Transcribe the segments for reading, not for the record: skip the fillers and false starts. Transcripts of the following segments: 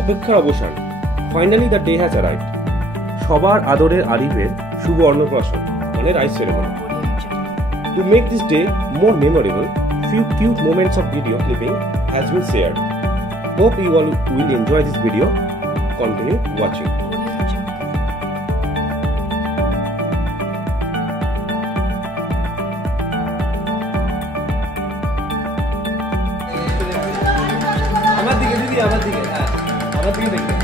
অপেক্ষার অবসান। Finally the day has arrived. সবার আদরের আরিফের শুভ অন্নপ্রাশন মানে rice ceremony. To make this day more memorable, few cute moments of video clipping has been shared. Hope you all will enjoy this video. Continue watching. আমার দিকে দিদি, আমার দিকে, হ্যাঁ আমার দিকে দেখবে।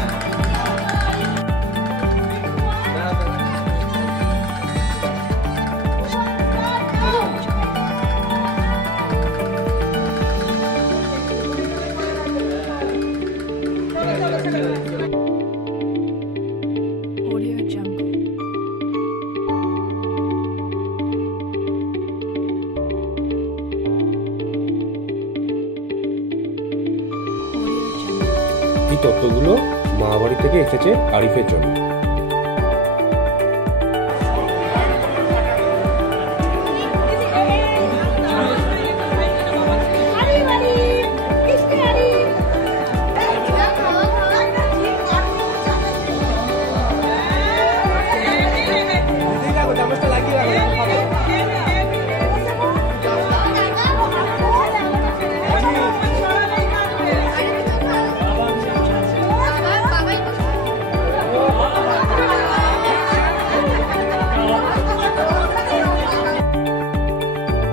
এই তত্ত্বগুলো মা বাড়ি থেকে এসেছে আরিফের জন্য।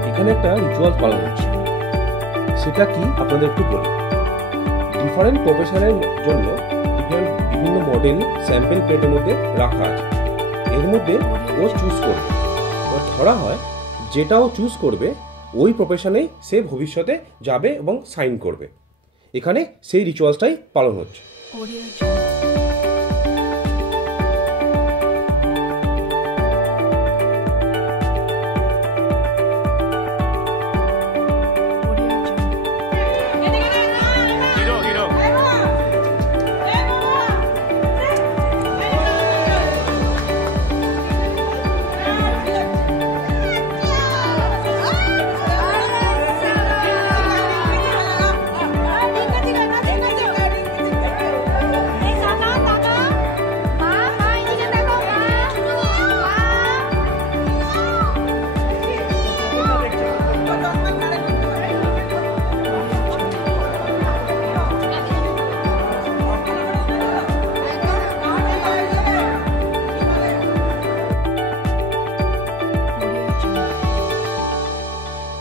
এখানে একটা রিচুয়াল পালন হচ্ছে, সেটা কি আপনাদের একটু বলি। ডিফারেন্ট প্রফেশনের জন্য বিভিন্ন মডেল স্যাম্পল প্লেটের মধ্যে রাখা আছে। এর মধ্যে ও চুজ করবে, ও ধরা হয় যেটা ও চুজ করবে ওই প্রফেশনেই সে ভবিষ্যতে যাবে এবং সাইন করবে। এখানে সেই রিচুয়ালসটাই পালন হচ্ছে।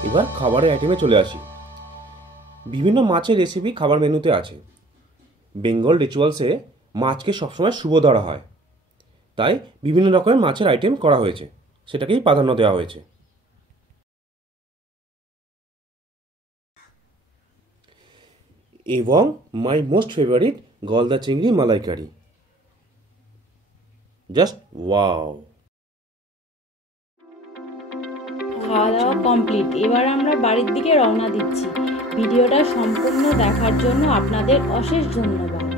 এবার খাবারের আইটেমে চলে আসি। বিভিন্ন মাছের রেসিপি খাবার মেনুতে আছে। বেঙ্গল রিচুয়ালসে মাছকে সবসময় শুভ ধরা হয়, তাই বিভিন্ন রকমের মাছের আইটেম করা হয়েছে, সেটাকেই প্রাধান্য দেওয়া হয়েছে। এবং মাই মোস্ট ফেভারিট গলদা চিংড়ি মালাইকারি। Just wow. খাওয়া দাওয়া কমপ্লিট, এবার আমরা বাড়ির দিকে রওনা দিচ্ছি। ভিডিওটা সম্পূর্ণ দেখার জন্য আপনাদের অশেষ ধন্যবাদ।